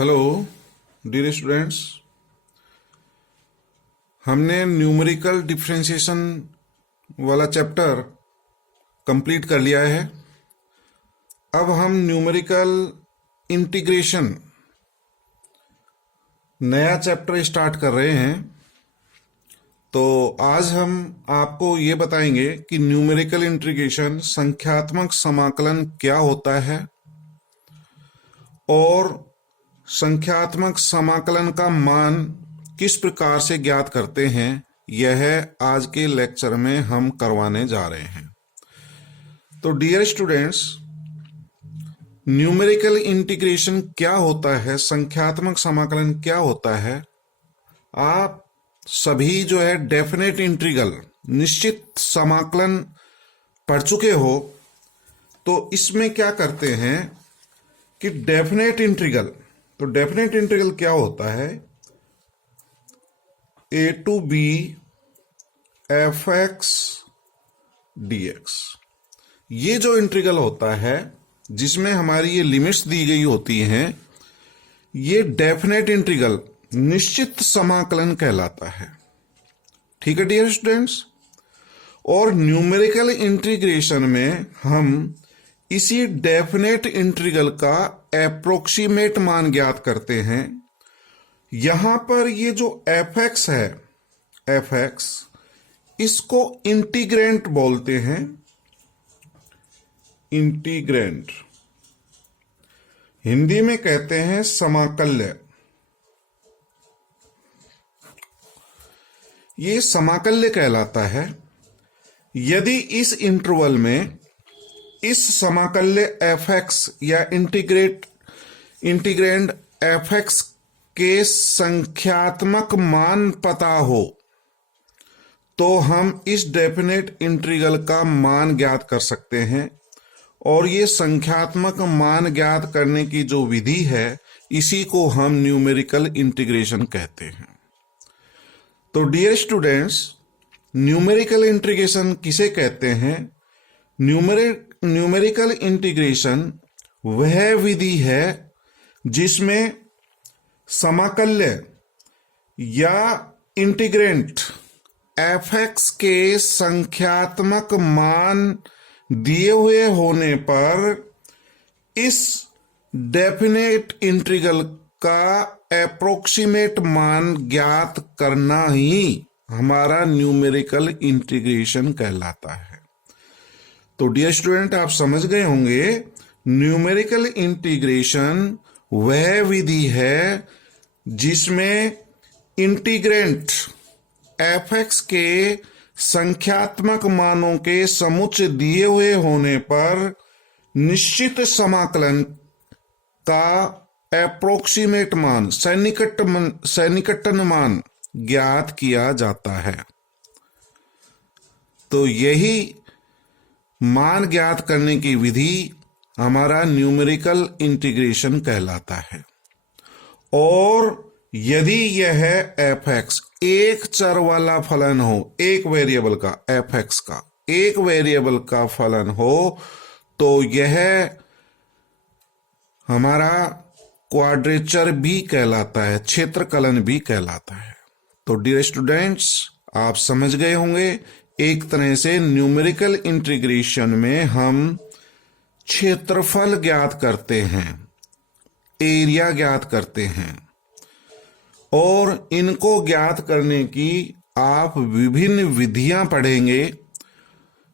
Hello dear students, हमने numerical differentiation वाला chapter complete कर लिया है। अब हम न्यूमेरिकल इंटीग्रेशन नया चैप्टर स्टार्ट कर रहे हैं। तो आज हम आपको ये बताएंगे कि न्यूमेरिकल इंटीग्रेशन संख्यात्मक समाकलन क्या होता है और संख्यात्मक समाकलन का मान किस प्रकार से ज्ञात करते हैं। यह आज के लेक्चर में हम करवाने जा रहे हैं। तो डियर स्टूडेंट्स, न्यूमेरिकल इंटीग्रेशन क्या होता है, संख्यात्मक समाकलन क्या होता है, आप सभी जो है डेफिनेट इंटीग्रल निश्चित समाकलन पढ़ चुके हो। तो इसमें क्या करते हैं कि डेफिनेट इंटीग्रल, तो डेफिनेट इंटीग्रल क्या होता है, a to b fx dx। ये जो इंटीग्रल होता है जिसमें हमारी ये लिमिट्स दी गई होती हैं, ये डेफिनेट इंटीग्रल निश्चित समाकलन कहलाता है। ठीक है डियर स्टूडेंट्स। और न्यूमेरिकल इंटीग्रेशन में हम इसी डेफिनेट इंटीग्रल का एप्रोक्सीमेट मान ज्ञात करते हैं। यहां पर ये जो fx है, fx, इसको इंटीग्रेंट बोलते हैं। इंटीग्रेंट हिंदी में कहते हैं समाकल्य। ये समाकल्य कहलाता है यदि इस इंटरवल में इस समाकल्य fx या इंटीग्रेंड fx के संख्यात्मक मान पता हो तो हम इस डेफिनेट इंटीग्रल का मान ज्ञात कर सकते हैं। और ये संख्यात्मक मान ज्ञात करने की जो विधि है, इसी को हम न्यूमेरिकल इंटीग्रेशन कहते हैं। तो डियर स्टूडेंट्स, न्यूमेरिकल इंटीग्रेशन किसे कहते हैं? न्यूमेरिकल इंटीग्रेशन वह विधि है जिसमें समाकल्य या इंटीग्रेंट fx के संख्यात्मक मान दिए हुए होने पर इस डेफिनेट इंटीग्रल का एप्रोक्सीमेट मान ज्ञात करना ही हमारा न्यूमेरिकल इंटीग्रेशन कहलाता है। तो डियर स्टूडेंट, आप समझ गए होंगे, न्यूमेरिकल इंटीग्रेशन वह विधि है जिसमें इंटीग्रेंट fx के संख्यात्मक मानों के समुच्चय दिए हुए होने पर निश्चित समाकलन का एप्रोक्सीमेट मान, सन्निकटन मान ज्ञात किया जाता है। तो यही मान ज्ञात करने की विधि हमारा न्यूमेरिकल इंटीग्रेशन कहलाता है। और यदि यह fx एक चर वाला फलन हो, एक वेरिएबल का, fx का एक वेरिएबल का फलन हो, तो यह हमारा क्वाड्रेचर भी कहलाता है, क्षेत्रकलन भी कहलाता है। तो डियर स्टूडेंट्स, आप समझ गए होंगे, एक तरह से न्यूमेरिकल इंटीग्रेशन में हम क्षेत्रफल ज्ञात करते हैं, एरिया ज्ञात करते हैं। और इनको ज्ञात करने की आप विभिन्न विधियां पढ़ेंगे।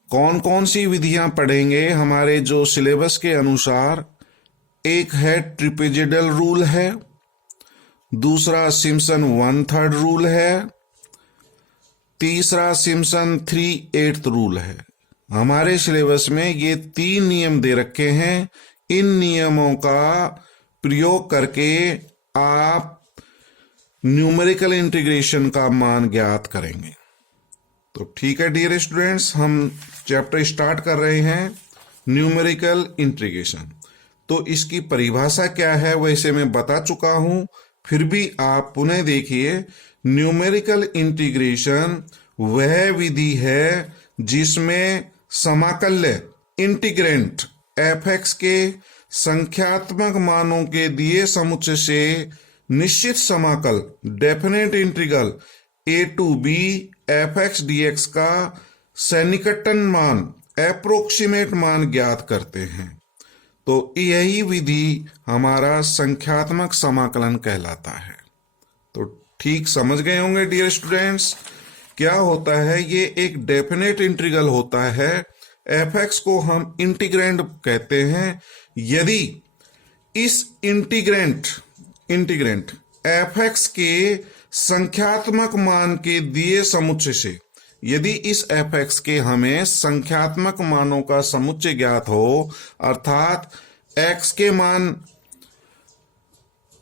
कौन कौन सी विधियां पढ़ेंगे हमारे जो सिलेबस के अनुसार? एक है ट्रिपेजिडल रूल है, दूसरा सिम्पसन 1/3 रूल है, तीसरा सिम्पसन 3/8 रूल है। हमारे सिलेबस में ये 3 नियम दे रखे हैं। इन नियमों का प्रयोग करके आप न्यूमेरिकल इंटीग्रेशन का मान ज्ञात करेंगे। तो ठीक है डियर स्टूडेंट्स, हम चैप्टर स्टार्ट कर रहे हैं न्यूमेरिकल इंटीग्रेशन। तो इसकी परिभाषा क्या है वैसे मैं बता चुका हूं, फिर भी आप पुनः देखिए। न्यूमेरिकल इंटीग्रेशन वह विधि है जिसमें समाकल्य इंटीग्रेंट fx के संख्यात्मक मानों के दिए समुच्चय से निश्चित समाकल definite integral a to b f(x) dx का सन्निकटन मान अप्रोक्सीमेट मान ज्ञात करते हैं। तो यही विधि हमारा संख्यात्मक समाकलन कहलाता है। तो ठीक समझ गए होंगे डियर स्टूडेंट्स, क्या होता है, ये एक डेफिनेट इंटीग्रल होता है। f(x) को हम इंटीग्रेंड कहते हैं। यदि इस इंटीग्रेंट f(x) के संख्यात्मक मान के दिए समुच्चय से, यदि इस f(x) के हमें संख्यात्मक मानों का समुच्चय ज्ञात हो, अर्थात x के मान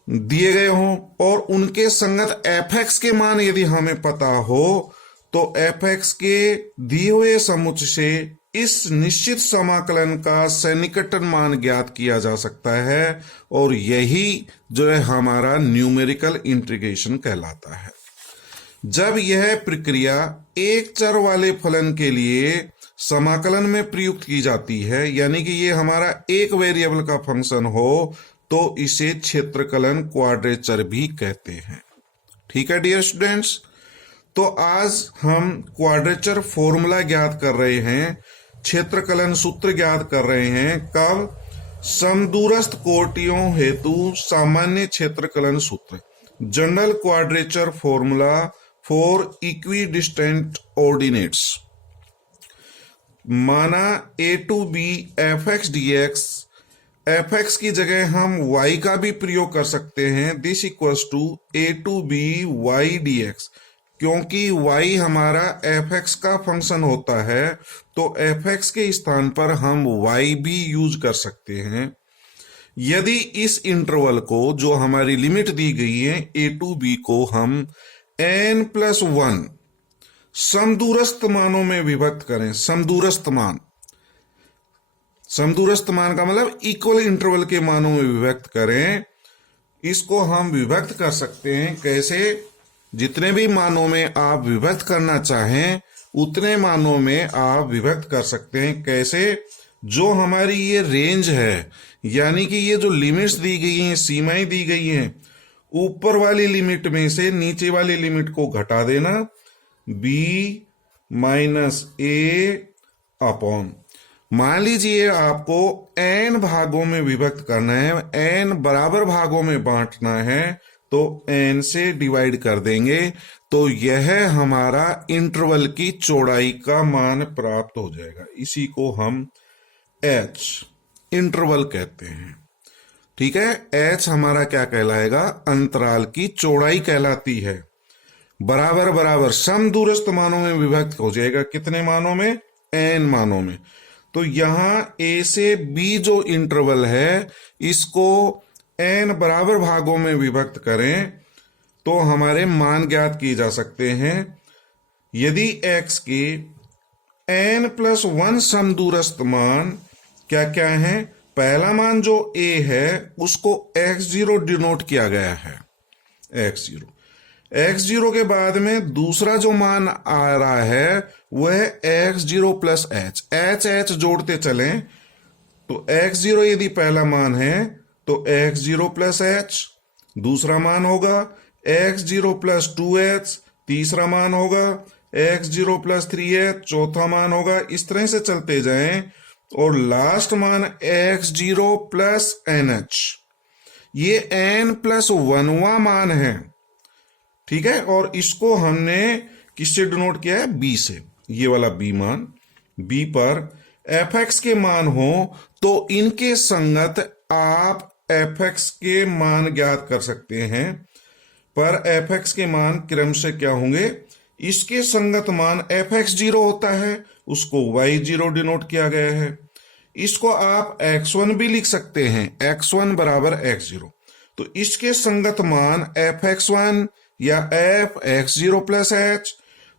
दिए गए हों और उनके संगत f(x) के मान यदि हमें पता हो, तो f(x) के दिए हुए समुच्चय से इस निश्चित समाकलन का सन्निकटन मान ज्ञात किया जा सकता है और यही जो है हमारा न्यूमेरिकल इंटीग्रेशन कहलाता है। जब यह प्रक्रिया एक चर वाले फलन के लिए समाकलन में प्रयुक्त की जाती है, यानी कि ये हमारा एक वेरिएबल का फंक्शन हो, तो इसे क्षेत्रकलन क्वाड्रेचर भी कहते हैं। ठीक है डियर स्टूडेंट्स, तो आज हम क्वाड्रेचर फॉर्मूला ज्ञात कर रहे हैं, क्षेत्रकलन सूत्र ज्ञात कर रहे हैं। कब? समदूरस्थ कोटियों हेतु सामान्य क्षेत्रकलन सूत्र, general quadrature formula for equidistant ordinates. माना a to b f(x) dx, f(x) की जगह हम y का भी प्रयोग कर सकते हैं। This equals to a to b y dx, क्योंकि y हमारा f(x) का फंक्शन होता है, तो f(x) के स्थान पर हम y भी यूज कर सकते हैं। यदि इस इंटरवल को, जो हमारी लिमिट दी गई है a टू b को, हम n+1 समदूरस्थ मानों में विभक्त करें, समदूरस्थ मान का मतलब इक्वल इंटरवल के मानों में विभक्त करें, इसको हम विभक्त कर सकते हैं। कैसे? जितने भी मानों में आप विभक्त करना चाहें उतने मानों में आप विभक्त कर सकते हैं। कैसे? जो हमारी ये रेंज है, यानी कि ये जो लिमिट्स दी गई हैं, सीमाएं दी गई हैं, ऊपर वाली लिमिट में से नीचे वाली लिमिट को घटा देना, b माइनस a अपॉन, मान लीजिए आपको n भागों में विभक्त करना है, n बराबर भागों में बांटना है, तो n से डिवाइड कर देंगे, तो यह हमारा इंटरवल की चौड़ाई का मान प्राप्त हो जाएगा। इसी को हम h इंटरवल कहते हैं। ठीक है, h हमारा क्या कहलाएगा? अंतराल की चौड़ाई कहलाती है। बराबर बराबर समदूरस्थ मानों में विभक्त हो जाएगा। कितने मानों में? n मानों में। तो यहां a से b जो इंटरवल है, इसको n बराबर भागों में विभक्त करें तो हमारे मान ज्ञात किए जा सकते हैं। यदि x के n+1 समदूरस्थ मान क्या क्या है? पहला मान जो a है उसको x0 डिनोट किया गया है, x0 के बाद में दूसरा जो मान आ रहा है वह x0 प्लस h जोड़ते चलें, तो x0 यदि पहला मान है तो x0 प्लस h, दूसरा मान होगा x0 प्लस 2h, तीसरा मान होगा x0 प्लस 3h, चौथा मान होगा। इस तरह से चलते जाएं और लास्ट मान x0 प्लस nh, ये n+1वां मान है। ठीक है, और इसको हमने किससे डिनोट किया है? b से। ये वाला b मान, b पर f(x) के मान हो तो इनके संगत आप f(x) के मान ज्ञात कर सकते हैं। पर f(x) के मान क्रम से क्या होंगे? इसके संगत मान f(x0) होता है, उसको y0 डिनोट किया गया है। इसको आप x1 भी लिख सकते हैं, x1 बराबर x0। तो इसके संगत मान f(x1) या f(x0 प्लस h,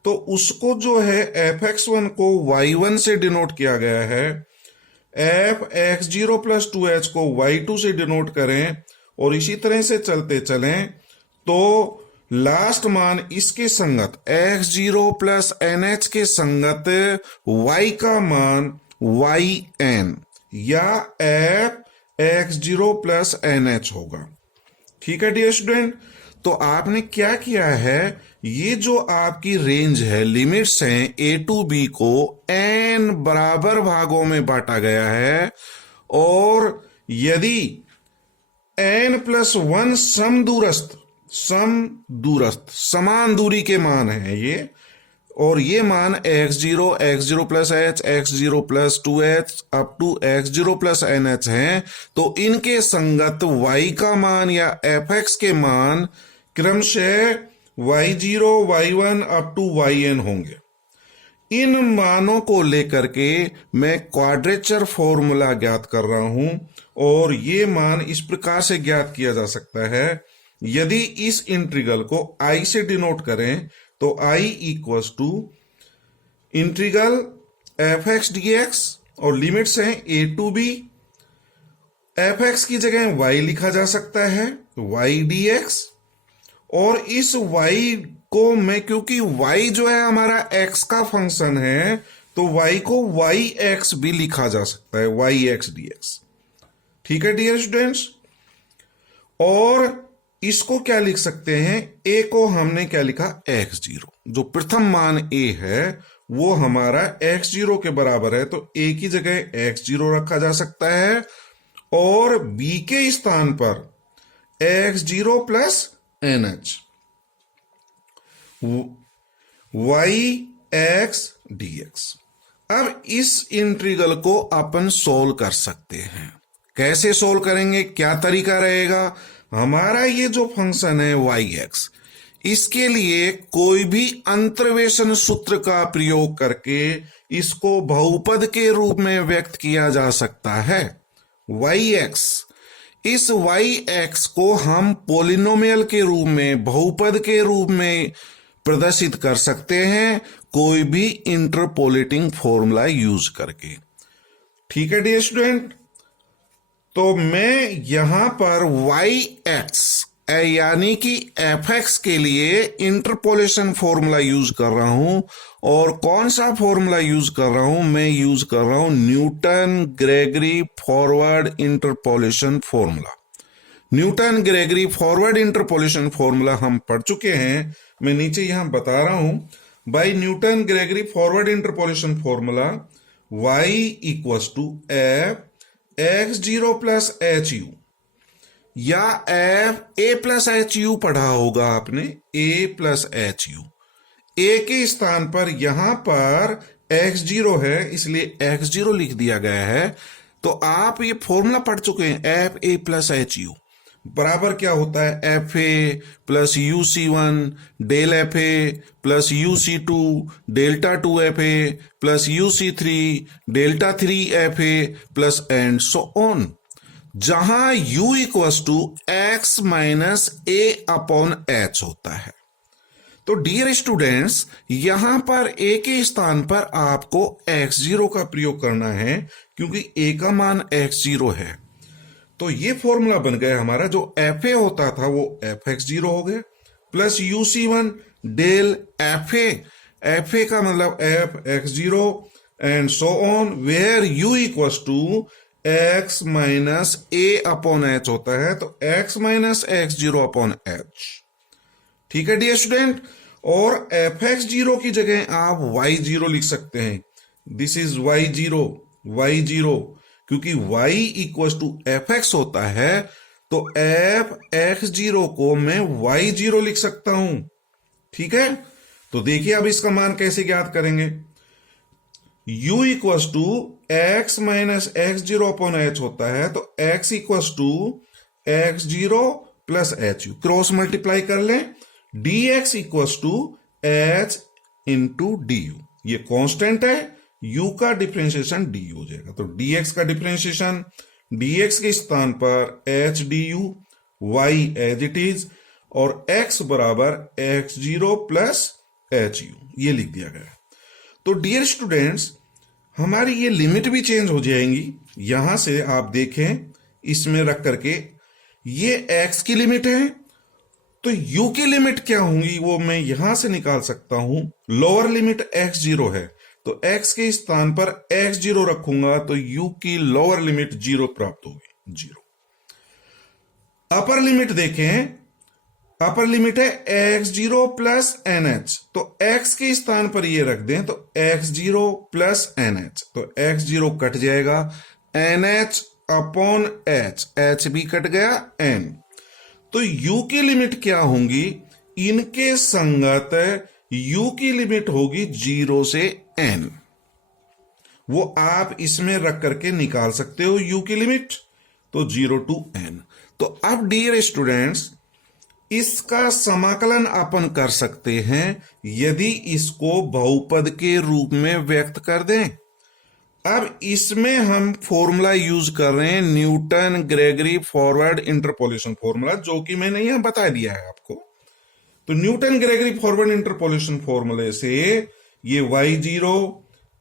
तो उसको जो है f(x1) को y1 से डिनोट किया गया है, f(x0 प्लस 2h) को y2 से डिनोट करें और इसी तरह से चलते चलें, तो लास्ट मान इसके संगत x0 प्लस nh के संगत y का मान yn या x0 प्लस NH होगा। ठीक है डियर स्टूडेंट, तो आपने क्या किया है, ये जो आपकी रेंज है, लिमिट्स हैं ए टू बी को n बराबर भागों में बांटा गया है, और यदि n+1 समदूरस्थ समान दूरी के मान है ये, और ये मान x0, x0 plus h, x0 plus 2h up to x0 plus NH हैं, तो इनके संगत y का मान या fx के मान क्रमशः y0, y1 up to yn होंगे। इन मानों को लेकर के मैं क्वाड्रेचर फॉर्मूला ज्ञात कर रहा हूं, और ये मान इस प्रकार से ज्ञात किया जा सकता है। यदि इस इंटीग्रल को I से डिनोट करें तो I equals to integral fx dx, और लिमिट्स हैं a टू b। fx की जगह y लिखा जा सकता है, y dx, और इस y को मैं, क्योंकि y जो है हमारा x का फंक्शन है, तो y को yx भी लिखा जा सकता है, yx dx। ठीक है डियर स्टूडेंट्स, और इसको क्या लिख सकते हैं, a को हमने क्या लिखा, x0, जो प्रथम मान a है वो हमारा x0 के बराबर है, तो a की जगह x0 रखा जा सकता है, और b के स्थान पर x0 plus NH yx dx। अब इस इंटीग्रल को अपन सोल्व कर सकते हैं। कैसे सोल्व करेंगे, क्या तरीका रहेगा, हमारा ये जो फंक्शन है yx, इसके लिए कोई भी अंतर्वेशन सूत्र का प्रयोग करके इसको बहुपद के रूप में व्यक्त किया जा सकता है yx। इस yx को हम पॉलिनोमियल के रूप में, बहुपद के रूप में प्रदर्शित कर सकते हैं, कोई भी इंटरपोलेटिंग फॉर्मूला यूज करके। ठीक है डियर स्टूडेंट, तो मैं यहां पर yx यानी कि fx के लिए इंटरपोलेशन फॉर्मूला यूज कर रहा हूं, और कौन सा फॉर्मूला यूज कर रहा हूं, मैं यूज कर रहा हूं Newton Gregory forward interpolation formula. Newton Gregory forward interpolation formula हम पढ़ चुके हैं, मैं नीचे यहां बता रहा हूं। By Newton Gregory forward interpolation formula y equals to f x0 plus HU, या f a प्लस HU पढ़ा होगा आपने, a प्लस HU। a के स्थान पर यहां पर x0 है, इसलिए x0 लिख दिया गया है। तो आप ये फॉर्मूला पढ़ चुके हैं, f a प्लस HU बराबर क्या होता है, F A plus UC1 del F A plus UC2 delta 2FA plus UC3 delta 3FA plus and so on, जहां U equals to x minus a upon h होता है। तो dear students, यहां पर a के स्थान पर आपको x0 का प्रयोग करना है, क्योंकि a का मान x0 है। तो ये फॉर्मूला बन गया हमारा, जो एफ ए होता था वो fx0 हो गया, प्लस UC1 डेल एफ ए का मतलब fx0 and so on, where U equals to x minus a upon h होता है, तो x minus x0 upon h। ठीक है डियर स्टूडेंट, और fx0 की जगह आप y0 लिख सकते हैं, दिस इज y0, क्योंकि y इक्वल्स टू fx होता है, तो fx0 को मैं y0 लिख सकता हूं। ठीक है, तो देखिए अब इसका मान कैसे ज्ञात करेंगे। u equals to x minus x0 upon h होता है, तो x equals to x0 plus HU, cross multiply कर लें, dx equals to h into du, ये कांस्टेंट है, u का डिफरेंशिएशन du हो जाएगा, तो dx का डिफरेंशिएशन, dx के स्थान पर h du, y as it is, और x बराबर x0 प्लस HU, ये लिख दिया गया। तो डियर स्टूडेंट्स, हमारी ये लिमिट भी चेंज हो जाएंगी। यहां से आप देखें, इसमें रख करके ये x की लिमिट है, तो u की लिमिट क्या होंगी वो मैं यहां से निकाल सकता हूं। लोअर लिमिट x0 है, तो x के स्थान पर x0 रखूंगा, तो u की लोअर लिमिट 0 प्राप्त होगी। 0। अपर लिमिट देखें, अपर लिमिट है x0 प्लस NH, तो x के स्थान पर ये रख दें तो x0 प्लस NH, तो x0 कट जाएगा, NH अपॉन h भी कट गया, n। तो u की लिमिट क्या होंगी, इनके संगत u की लिमिट होगी 0 से n। वो आप इसमें रख करके निकाल सकते हो u की लिमिट, तो 0 टू n। तो अब डियर स्टूडेंट्स, इसका समाकलन अपन कर सकते हैं यदि इसको बहुपद के रूप में व्यक्त कर दें। अब इसमें हम फॉर्मूला यूज कर रहे हैं Newton Gregory forward interpolation formula, जो कि मैंने यहां बता दिया है आपको। तो न्यूटन ग्रेगरी फॉरवर्ड इंटरपोलेशन फॉर्मूले से ये y0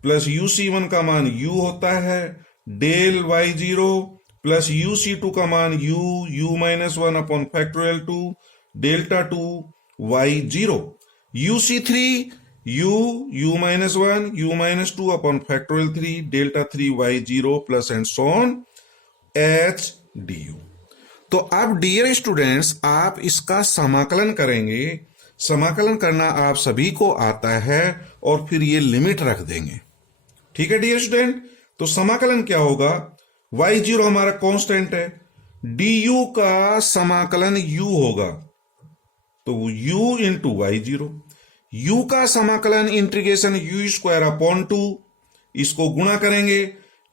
प्लस uc1 का मान u होता है, डेल y0 प्लस uc2 का मान u minus 1 upon factorial 2 delta 2 y0, uc3 u minus 1 u minus 2 upon factorial 3 delta 3 y0 plus and so on h du। तो अब डियर स्टूडेंट्स, आप इसका समाकलन करेंगे, समाकलन करना आप सभी को आता है, और फिर ये लिमिट रख देंगे। ठीक है डियर स्टूडेंट, तो समाकलन क्या होगा, y0 हमारा कांस्टेंट है, du का समाकलन u होगा, तो u इंटू y0, u का समाकलन इंटीग्रेशन u स्क्वायर अपॉन 2, इसको गुणा करेंगे,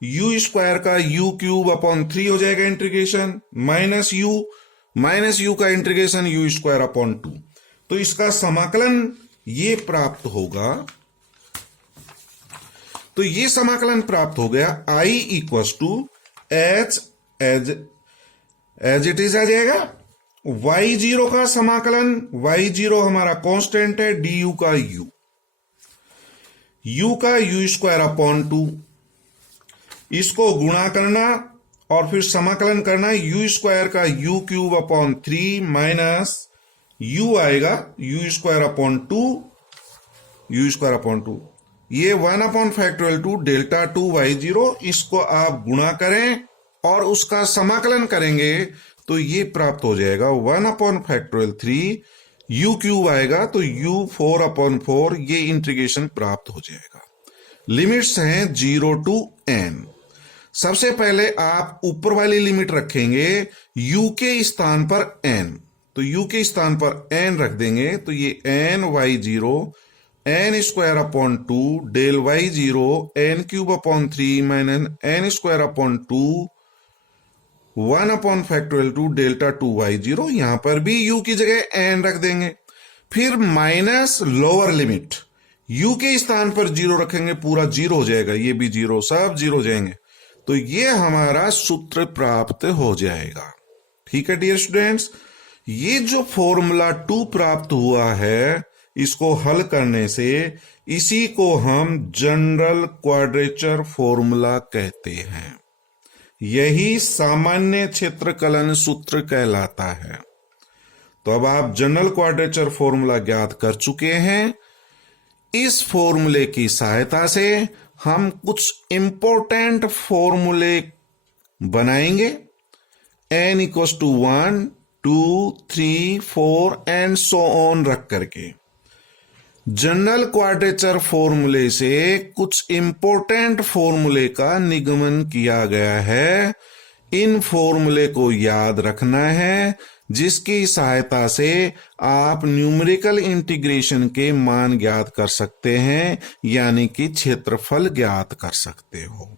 u स्क्वायर का u क्यूब अपॉन 3 हो जाएगा इंटीग्रेशन, माइनस u का इंटीग्रेशन u स्क्वायर अपॉन 2। तो इसका समाकलन ये प्राप्त होगा, तो ये समाकलन प्राप्त हो गया I equals to H as it is आ जाएगा, y0 का समाकलन, y0 हमारा कांस्टेंट है, du का u का u स्क्वायर अपॉन 2, इसको गुणा करना और फिर समाकलन करना, u स्क्वायर का u cube upon 3 minus u आएगा u square upon 2, u square upon 2, ये 1 अपॉन फैक्टोरियल 2 डेल्टा 2 y0, इसको आप गुणा करें और उसका समाकलन करेंगे तो ये प्राप्त हो जाएगा 1 अपॉन फैक्टोरियल 3 u क्यूब आएगा, तो u 4 अपॉन 4, ये इंटीग्रेशन प्राप्त हो जाएगा। लिमिट्स हैं 0 टू n। सबसे पहले आप ऊपर वाली लिमिट रखेंगे u के स्थान पर n, तो u के स्थान पर n रख देंगे, तो ये n y0 n square upon 2 del y0 n cube upon 3 minus n square upon 2 1 upon factorial 2 delta 2 y0, यहां पर भी u की जगह n रख देंगे, फिर माइनस लोअर लिमिट, u के स्थान पर 0 रखेंगे, पूरा 0 हो जाएगा, ये भी 0, सब 0 हो जाएंगे, तो ये हमारा सूत्र प्राप्त हो जाएगा। ठीक है डियर स्टूडेंट्स, ये जो फॉर्मूला 2 प्राप्त हुआ है, इसको हल करने से इसी को हम जनरल क्वाड्रेचर फॉर्मूला कहते हैं, यही सामान्य क्षेत्रकलन सूत्र कहलाता है। तो अब आप जनरल क्वाड्रेचर फॉर्मूला ज्ञात कर चुके हैं। इस फॉर्मूले की सहायता से हम कुछ इंपॉर्टेंट फॉर्मूले बनाएंगे, n equals to 1 2 3 4 and so on रख करके। जनरल क्वाड्रेचर फॉर्मूले से कुछ इंपॉर्टेंट फॉर्मूले का निगमन किया गया है, इन फॉर्मूले को याद रखना है, जिसकी सहायता से आप न्यूमेरिकल इंटीग्रेशन के मान ज्ञात कर सकते हैं, यानी कि क्षेत्रफल ज्ञात कर सकते हो।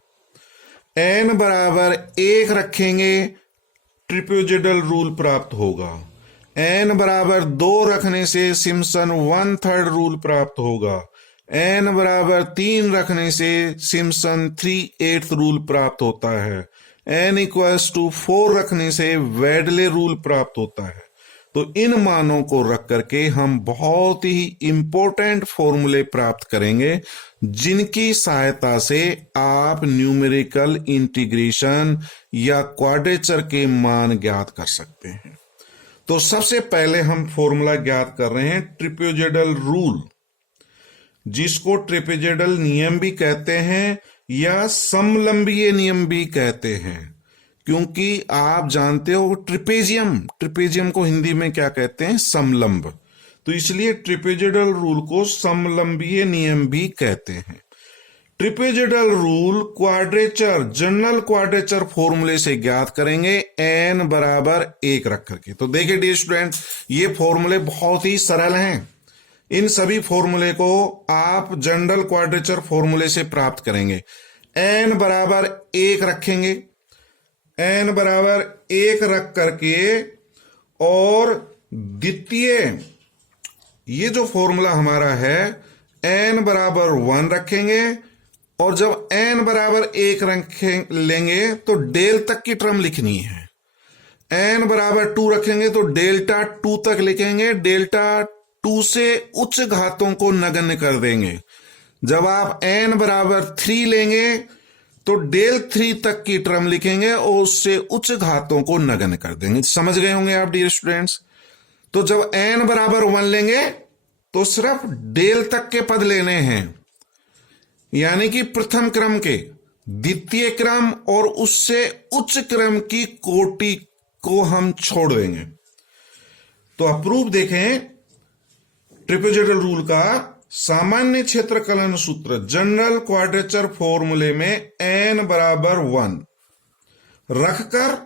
n बराबर 1 रखेंगे, ट्रिपेजोइडल रूल प्राप्त होगा, n बराबर 2 रखने से सिम्पसन 1/3 रूल प्राप्त होगा, n बराबर 3 रखने से सिम्पसन 3/8 रूल प्राप्त होता है, n इक्वल्स टू 4 रखने से वेडले रूल प्राप्त होता है। तो इन मानों को रख करके हम बहुत ही इंपॉर्टेंट फॉर्मूले प्राप्त करेंगे, जिनकी सहायता से आप न्यूमेरिकल इंटीग्रेशन या क्वाड्रेचर के मान ज्ञात कर सकते हैं। तो सबसे पहले हम फॉर्मूला ज्ञात कर रहे हैं ट्रिपेजोइडल रूल, जिसको ट्रिपेजोइडल नियम भी कहते हैं या समलंबीय नियम भी कहते हैं। क्योंकि आप जानते हो ट्रिपेजियम को हिंदी में क्या कहते हैं, समलंब, तो इसलिए ट्रिपेजिडल रूल को समलंबीय नियम भी कहते हैं। ट्रिपेजिडल रूल क्वाड्रेचर, जनरल क्वाड्रेचर फॉर्मूले से ज्ञात करेंगे n बराबर 1 रख करके। तो देखिए डियर स्टूडेंट, ये फॉर्मूले बहुत ही सरल हैं। इन सभी फॉर्मूले को आप जनरल क्वाड्रेचर फॉर्मूले से प्राप्त करेंगे। n बराबर 1 रखेंगे, n बराबर 1 रख करके, और द्वितीय ये जो फॉर्मूला हमारा है n बराबर 1 रखेंगे, और जब n बराबर 1 लेंगे तो डेल तक की टर्म लिखनी है। n बराबर 2 रखेंगे तो डेल्टा 2 तक लिखेंगे, डेल्टा 2 से उच्च घातों को नगण्य कर देंगे। जब आप n बराबर 3 लेंगे तो डेल 3 तक की टर्म लिखेंगे और उससे उच्च घातों को नगण्य कर देंगे। समझ गए होंगे आप डियर स्टूडेंट्स। तो जब n बराबर 1 लेंगे तो सिर्फ डेल तक के पद लेने हैं, यानी कि प्रथम क्रम के, द्वितीय क्रम और उससे उच्च क्रम की कोटि को हम छोड़ देंगे। तो अप्रूव देखें ट्रिपेजिडल रूल का सामान्य क्षेत्रकलन सूत्र जनरल क्वाड्रेचर फॉर्मूले में n बराबर 1 रखकर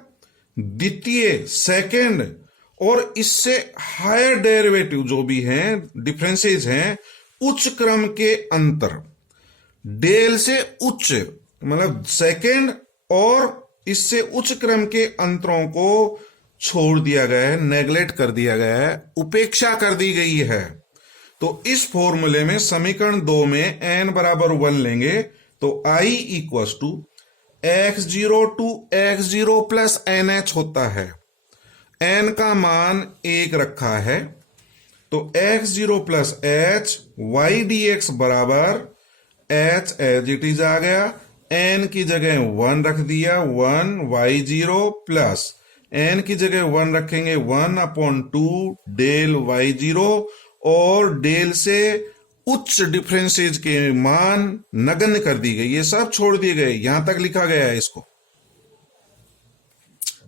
द्वितीय, सेकंड और इससे हायर डेरिवेटिव जो भी हैं, डिफरेंसेस हैं, उच्च क्रम के अंतर, डेल से उच्च मतलब सेकंड और इससे उच्च क्रम के अंतरों को छोड़ दिया गया है, नेग्लेक्ट कर दिया गया है, उपेक्षा कर दी गई है। तो इस फॉर्मूले में समीकरण 2 में n बराबर 1 लेंगे तो I equals to x0 to x0 plus nh होता है। n का मान 1 रखा है तो x0 plus h y dx बराबर h एज इट इज आ गया, n की जगह 1 रख दिया, 1 y0 प्लस n की जगह 1 रखेंगे 1/2 डेल y0, और डेल से उच्च डिफरेंसेज के मान नगण्य कर दी गई, ये सब छोड़ दिए गए, यहां तक लिखा गया है इसको।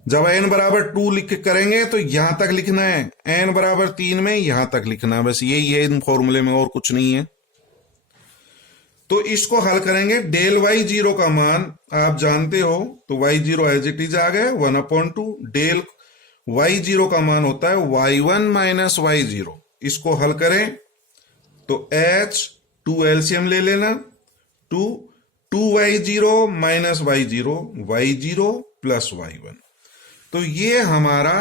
जब n बराबर 2 लिख करेंगे तो यहां तक लिखना है, n बराबर 3 में यहां तक लिखना है, बस यही है इन फॉर्मूले में, और कुछ नहीं है। तो इसको हल करेंगे, डेल y0 का मान आप जानते हो, तो y0 एज इट इज आ गया 1/2, डेल y0 का मान होता है y1 माइनस y0। इसको हल करें तो h 2 एलसीएम ले लेना, 2y0 minus y0, y0 plus y1, तो ये हमारा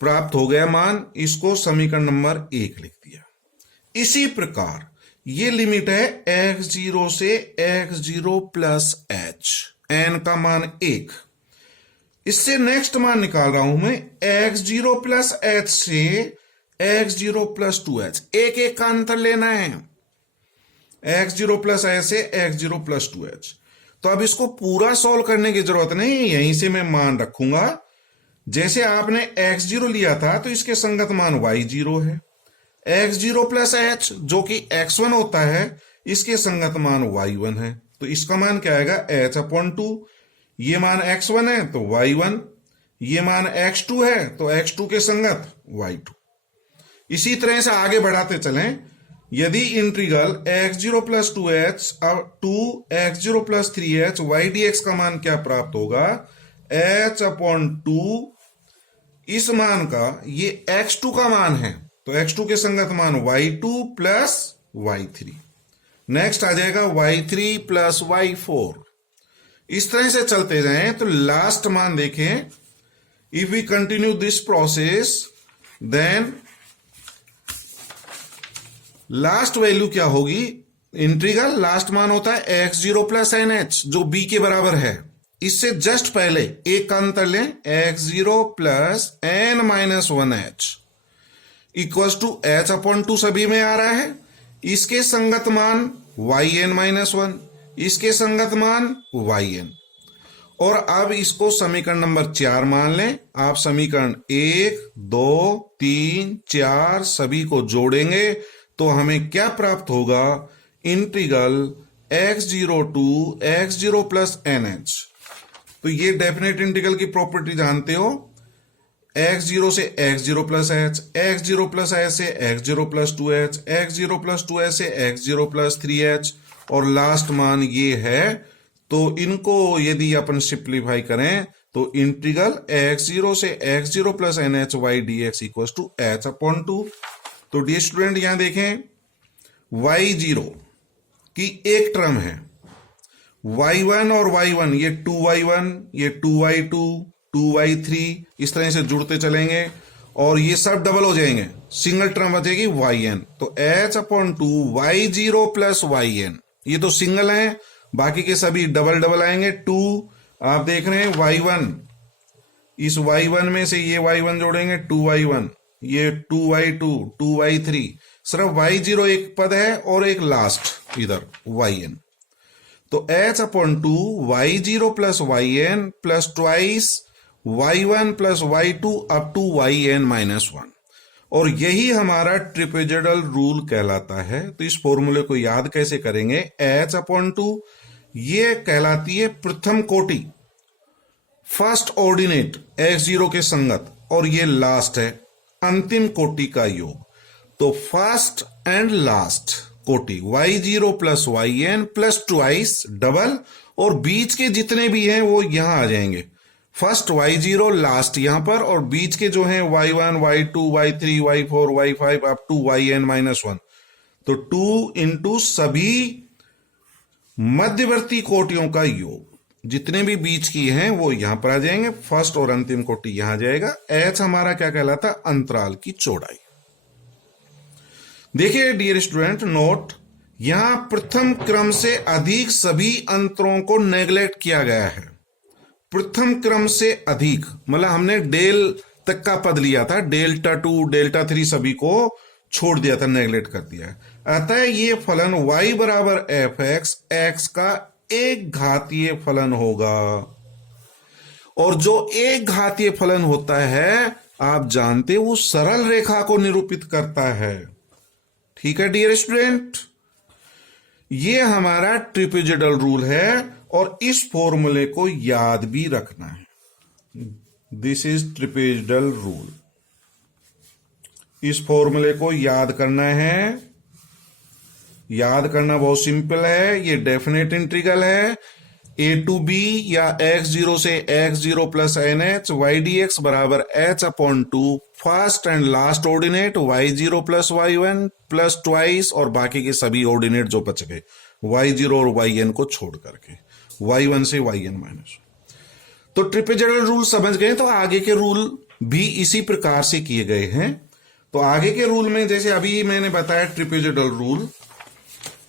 प्राप्त हो गया मान। इसको समीकरण नंबर 1 लिख दिया। इसी प्रकार ये लिमिट है x0 से x0 प्लस h, n का मान 1। इससे नेक्स्ट मान निकाल रहा हूं मैं x0 प्लस h से x0 प्लस 2h, एक एक का अंतर लेना है, x0 प्लस h से x0 प्लस 2h। तो अब इसको पूरा सॉल्व करने की जरूरत नहीं, यहीं से मैं मान रखूंगा। जैसे आपने x0 लिया था तो इसके संगत मान y0 है, x0 प्लस h जो कि x1 होता है, इसके संगत मान y1 है, तो इसका मान क्या आएगा h/2। ये मान x1 है तो y1, ये मान x2 है तो x2 के संगत y2। इसी तरह से आगे बढ़ाते चलें। यदि integral x0 plus 2h to x0 plus 3h y dx का मान क्या प्राप्त होगा, h/2, इस मान का ये x2 का मान है तो x2 के संगत मान y2 प्लस y3, नेक्स्ट आ जाएगा y3 प्लस y4। इस तरह से चलते जाएं तो लास्ट मान देखें, if we continue this process then last value क्या होगी, इंटीग्रल लास्ट मान होता है x0 प्लस nh जो b के बराबर है। इससे जस्ट पहले एक का अंतर लें, x0 plus n minus 1h equals to h/2 सभी में आ रहा है। इसके संगत मान yn माइनस 1, इसके संगत मान yn। और अब इसको समीकरण नंबर 4 मान लें। आप समीकरण 1, 2, 3, 4 सभी को जोड़ेंगे तो हमें क्या प्राप्त होगा, integral x0 to x0 plus nh तो ये डेफिनेट इंटीग्रल की प्रॉपर्टी जानते हो, x0 से x0 plus H, x0 plus H से x0 plus 2h, x0 plus 2h से x0 प्लस 3h, और लास्ट मान ये है। तो इनको यदि अपन सिंप्लीफाई करें तो इंटीग्रल x0 से x0 plus NHY dx equal to h/2। तो डी स्टूडेंट यहां देखें, y0 की एक टर्म है, y1 और y1, ये 2y1, ये 2y2, 2y3, इस तरह से जुड़ते चलेंगे और ये सब डबल हो जाएंगे, सिंगल टर्म बचेगी yn। तो h/2 y0 प्लस yn, ये तो सिंगल है, बाकी के सभी डबल डबल आएंगे। 2 आप देख रहे हैं y1, इस y1 में से ये y1 जोड़ेंगे 2y1, ये 2y2, 2y3, सिर्फ y0 एक पद है और एक लास्ट इधर yn। तो h/2 y0 plus yn plus twice y1 plus y2 up to yn-1, और यही हमारा ट्रिपेजोइडल रूल कहलाता है। तो इस फॉर्मूले को याद कैसे करेंगे, h/2 ये कहलाती है प्रथम कोटि, फर्स्ट ऑर्डिनेट x0 के संगत, और ये लास्ट है अंतिम कोटि का योग। तो फर्स्ट एंड लास्ट कोटि y0 plus yn plus twice double, और बीच के जितने भी हैं वो यहां आ जाएंगे, फर्स्ट y0 लास्ट यहां पर, और बीच के जो हैं y1 y2 y3 y4 y5 up to yn-1। तो 2 इंटू सभी मध्यवर्ती कोटियों का योग, जितने भी बीच की हैं वो यहां पर आ जाएंगे, फर्स्ट और अंतिम कोटि यहां आ जाएगा। h हमारा क्या कहलाता, अंतराल की चौड़ाई। देखिए डियर स्टूडेंट, नोट, यहां प्रथम क्रम से अधिक सभी अंतरों को नेग्लेक्ट किया गया है। प्रथम क्रम से अधिक मतलब हमने डेल तक का पद लिया था, डेल्टा 2 डेल्टा 3 सभी को छोड़ दिया था, नेग्लेक्ट कर दिया है। अतः ये फलन y बराबर fx, x का एक घातीय फलन होगा, और जो एक घातीय फलन होता है आप जानते वो सरल रेखा को निरूपित करता है। ठीक है डियर स्टूडेंट, ये हमारा ट्रिपेजोइडल रूल है और इस फॉर्मूले को याद भी रखना है। दिस इज ट्रिपेजोइडल रूल, इस फॉर्मूले को याद करना है। याद करना बहुत सिंपल है, ये डेफिनेट इंटीग्रल है, a टू b या x0 से x0 plus nh y dx बराबर h/2 first and last ordinate y0 plus y1 plus twice, और बाकी के सभी ऑर्डिनेट जो बच गए y0 और yn को छोड़ करके y1 से yn-1। तो ट्रिपेजोइडल रूल समझ गए, तो आगे के रूल भी इसी प्रकार से किए गए हैं। तो आगे के रूल में जैसे अभी मैंने बताया ट्रिपेजोइडल रूल,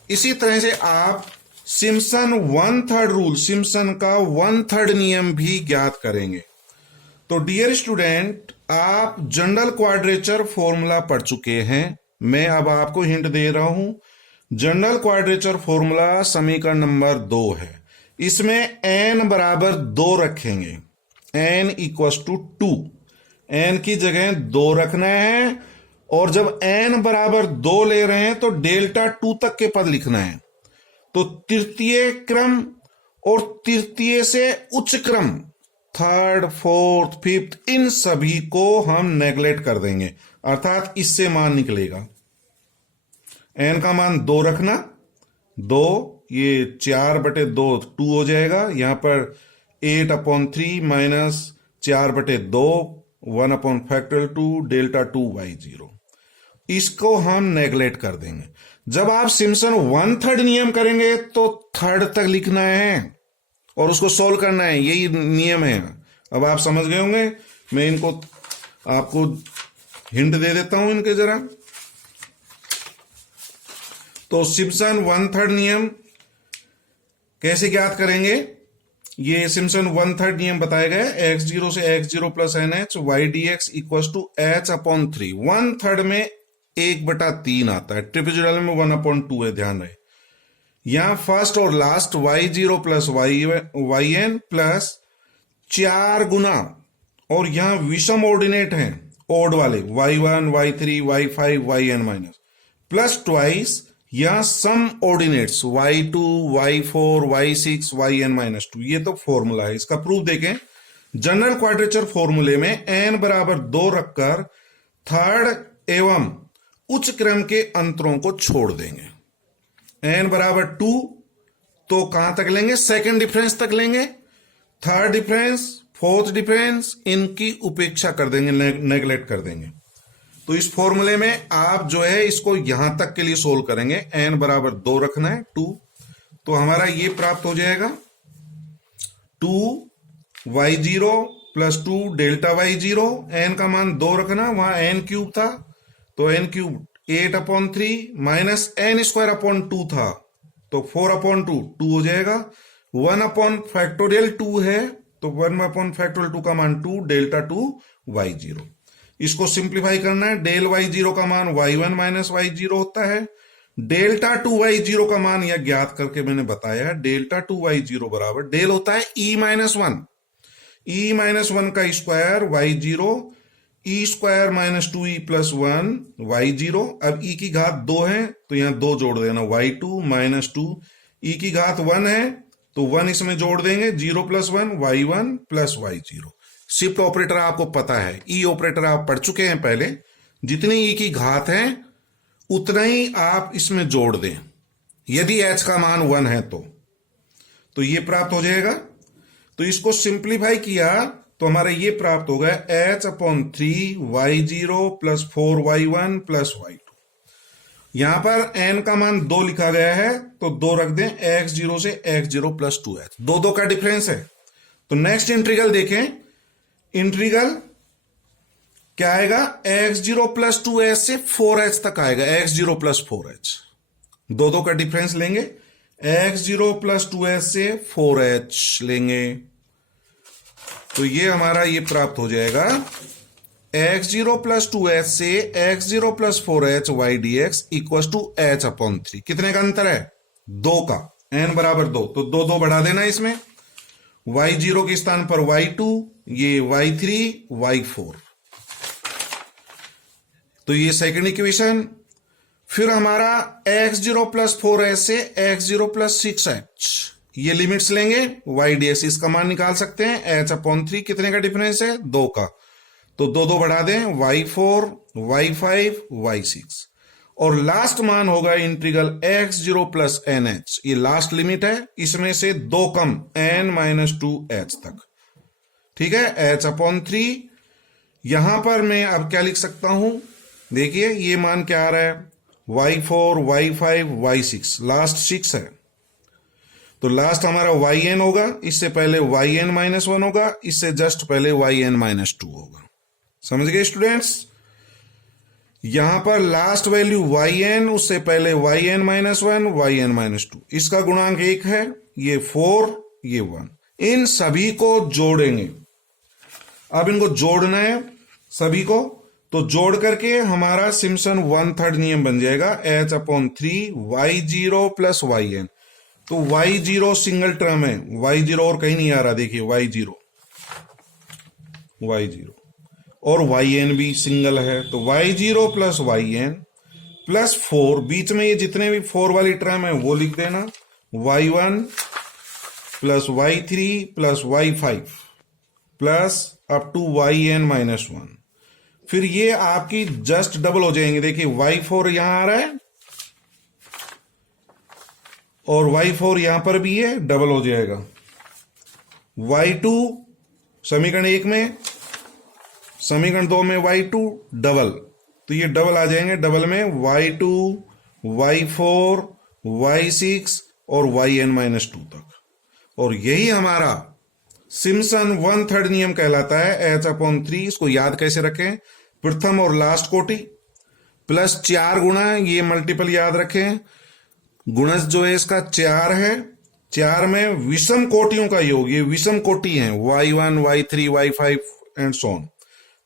इसी तरह से आप सिम्पसन 1/3 रूल, सिम्पसन का 1/3 नियम भी ज्ञात करेंगे। तो डियर स्टूडेंट, आप जनरल क्वाड्रेचर फॉर्मूला पढ़ चुके हैं, मैं अब आपको हिंट दे रहा हूं। जनरल क्वाड्रेचर फॉर्मूला समीकरण नंबर 2 है, इसमें n बराबर 2 रखेंगे, n इक्वल टू 2, n की जगह 2 रखना है, और जब n बराबर 2 ले रहे हैं तो डेल्टा 2 तक के पद लिखना है। तो तृतीय क्रम और तृतीय से उच्च क्रम, थर्ड फोर्थ फिफ्थ, इन सभी को हम नेग्लेक्ट कर देंगे, अर्थात इससे मान निकलेगा। n का मान 2 रखना, 2, ये 4/2 2 हो जाएगा, यहां पर 8/3 माइनस 4/2 1/2 डेल्टा 2 y0, इसको हम नेग्लेक्ट कर देंगे। जब आप सिम्पसन 1/3 नियम करेंगे तो थर्ड तक लिखना है और उसको सोल्व करना है, यही नियम है। अब आप समझ गए होंगे, मैं इनको आपको हिंट दे देता हूं इनके जरा। तो सिम्पसन 1/3 नियम कैसे ज्ञात करेंगे, ये सिम्पसन 1/3 नियम बताया गया, x0 से x0 plus nh y dx equal to h/3। 1/3 में 1/3 आता है, ट्रिपेजोइडल में 1/2 है, ध्यान रहे। यहां फर्स्ट और last y0 plus yn plus 4 गुना, और यहां विषम ऑर्डिनेट हैं ऑड वाले y1 y3 y5 yn- plus twice या सम ordinates y2, y4, y6, yn-2, ये तो फॉर्मूला है। इसका प्रूफ देखें। जनरल क्वाड्रेचर फॉर्मूले में n बराबर 2 रखकर थर्ड एवं उच्च क्रम के अंतरों को छोड़ देंगे। n बराबर 2 तो कहां तक लेंगे? सेकंड डिफरेंस तक लेंगे। थर्ड डिफरेंस, फोर्थ डिफरेंस, इनकी उपेक्षा कर देंगे, नेग्लेक्ट कर देंगे। तो इस फॉर्मूले में आप जो है इसको यहां तक के लिए सोल्व करेंगे। n बराबर 2 रखना है, 2, तो हमारा ये प्राप्त हो जाएगा 2y0 plus 2 delta y0। n का मान 2 रखना, वहां n क्यूब था तो n cube 8/3 minus n square upon 2 था तो 4/2, 2 हो जाएगा। 1/फैक्टोरियल 2 है तो 1/फैक्टोरियल 2 का मान 2 डेल्टा 2 y0। इसको सिंप्लीफाई करना है। डेल y0 का मान y1 माइनस y0 होता है। डेल्टा 2 y0 का मान यह ज्ञात करके मैंने बताया। डेल्टा 2 y0 बराबर डेल होता है e-1, e-1 का square y0, e square minus 2e plus 1 y0। अब e की घात 2 है तो यहां 2 जोड़ देना, y2 माइनस 2, e की घात 1 है तो 1 इसमें जोड़ देंगे, 0 plus 1 y1 plus y0। Shift operator आपको पता है, ई ऑपरेटर आप पढ़ चुके हैं पहले। जितनी ई की घात है उतना ही आप इसमें जोड़ दें, यदि h का मान 1 है तो ये प्राप्त हो जाएगा। तो इसको सिंप्लीफाई किया तो हमारा ये प्राप्त हो गया h/3 y0 plus 4y1 plus y2। यहां पर n का मान 2 लिखा गया है तो 2 रख दें, x0 से x0 प्लस 2h, 2 का डिफरेंस है। तो नेक्स्ट इंटीग्रल देखें। इंटीग्रल क्या आएगा? x0 प्लस 2h से 4h तक आएगा, x0 प्लस 4h, 2 का डिफरेंस लेंगे। x0 प्लस 2h से 4h लेंगे तो ये हमारा ये प्राप्त हो जाएगा x0 प्लस 2h से x0 plus 4h y dx equal to h/3। कितने का अंतर है? 2 का, n बराबर 2 तो 2 बढ़ा देना इसमें। y0 के स्थान पर y2, ये y3, y4, तो ये सेकंड इक्वेशन। फिर हमारा x0 प्लस 4h से x0 प्लस 6h, ये लिमिट्स लेंगे, y ds इसका मान निकाल सकते हैं। h/3 कितने का डिफरेंस है? 2 का, तो 2 बढ़ा दें, y4, y5, y6, और लास्ट मान होगा इंटीग्रल x0 प्लस nh, ये लास्ट लिमिट है, इसमें से 2 कम n-2h तक, ठीक है, h/3। यहां पर मैं अब क्या लिख सकता हूं? देखिए ये मान क्या आ रहा है? y4, y5, y6, लास्ट 6 है तो लास्ट हमारा yn होगा, इससे पहले yn-1 होगा, इससे जस्ट पहले yn-2 होगा। समझ गए स्टूडेंट्स? यहां पर लास्ट वैल्यू yn, उससे पहले yn-1, yn-2, इसका गुणांक 1 है, ये 4, ये 1, इन सभी को जोड़ेंगे। अब इनको जोड़ना है सभी को, तो जोड़ करके हमारा सिम्पसन 1/3 नियम बन जाएगा, h/3 y0 प्लस yn। तो y0 सिंगल टर्म है, y0 और कहीं नहीं आ रहा, देखिए y0 और yn भी सिंगल है, तो y0 प्लस yn प्लस 4, बीच में ये जितने भी 4 वाली टर्म है वो लिख देना, y1 plus y3 plus y5 plus up to yn-1। फिर ये आपकी जस्ट डबल हो जाएंगे, देखिए y4 यहां आ रहा है और y4 यहां पर भी है, डबल हो जाएगा। y2 समीकरण 1 में, समीकरण 2 में y2 डबल, तो ये डबल आ जाएंगे, डबल में y2, y4, y6 और yn-2 तक। और यही हमारा सिम्पसन 1/3 नियम कहलाता है, h/3। इसको याद कैसे रखें? प्रथम और लास्ट कोटि प्लस 4 गुणा, ये मल्टीपल याद रखें, गुणज जो है इसका 4 है, 4 में विषम कोटियों का योग, ये विषम कोटि है, y1, y3, y5 and so on,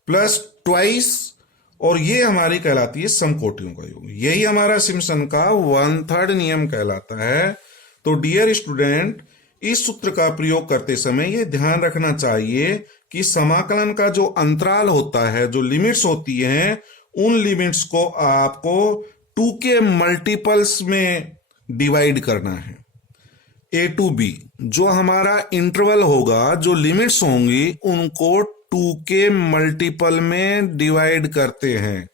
plus twice, और ये हमारी कहलाती है समकोटियों का योग। यही हमारा सिम्पसन का 1/3 नियम कहलाता है। तो डियर स्टूडेंट, इस सूत्र का प्रयोग करते समय यह ध्यान रखना चाहिए कि समाकलन का जो अंतराल होता है, जो लिमिट्स होती हैं, उन लिमिट्स को आपको 2 के मल्टीपल्स में डिवाइड करना है। ए टू बी जो हमारा इंटरवल होगा, जो लिमिट्स होंगी, उनको 2 के मल्टीपल में डिवाइड करते हैं।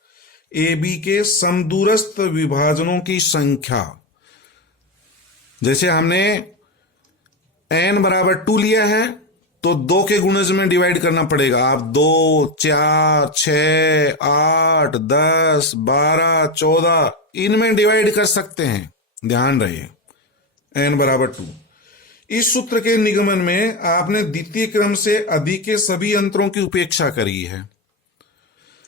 ए बी के समदूरस्थ विभाजनों की संख्या, जैसे हमने n बराबर 2 लिया है तो 2 के गुणज में डिवाइड करना पड़ेगा। आप 2, 4, 6, 8, 10, 12, 14 इनमें डिवाइड कर सकते हैं, ध्यान रहे। n बराबर 2। इस सूत्र के निगमन में आपने द्वितीय क्रम से अधिक के सभी अंतरों की उपेक्षा करी है।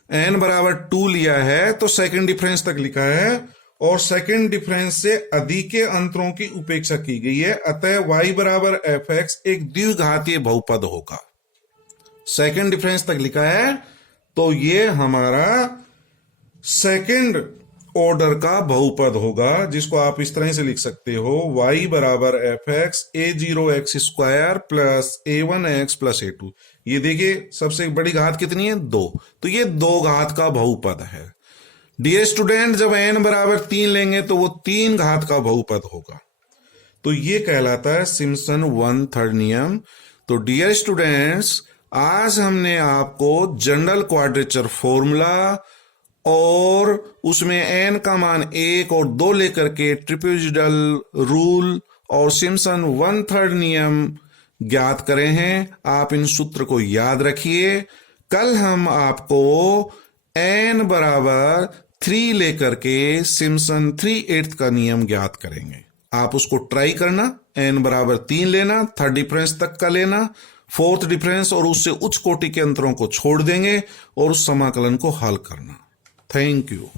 n बराबर 2 लिया है तो सेकंड डिफरेंस तक लिखा है और सेकंड डिफरेंस से अधिक के अंतरों की उपेक्षा की गई है। अतः y बराबर fx एक द्विघातीय बहुपद होगा। सेकंड डिफरेंस तक लिखा है तो ये हमारा सेकंड ऑर्डर का बहुपद होगा, जिसको आप इस तरह से लिख सकते हो y बराबर fx a0x square plus a1x plus a2। ये देखिए सबसे बड़ी घात कितनी है? 2, तो ये 2 घात का बहुपद है। डियर स्टूडेंट, जब n बराबर 3 लेंगे तो वो 3 घात का बहुपद होगा। तो ये कहलाता है सिम्पसन 1/3 नियम। तो डियर स्टूडेंट्स, आज हमने आपको जनरल क्वाड्रेचर फॉर्मूला और उसमें n का मान 1 और 2 लेकर के ट्रापेजॉइडल रूल और सिम्पसन 1/3 नियम ज्ञात करे हैं। आप इन सूत्र को याद रखिए। कल हम आपको n बराबर 3 लेकर के सिम्पसन 3/8 का नियम ज्ञात करेंगे। आप उसको ट्राई करना, n बराबर 3 लेना, थर्ड डिफरेंस तक का लेना, फोर्थ डिफरेंस और उससे उच्च कोटि के अंतरों को छोड़ देंगे और उस समाकलन को हल करना। Thank you.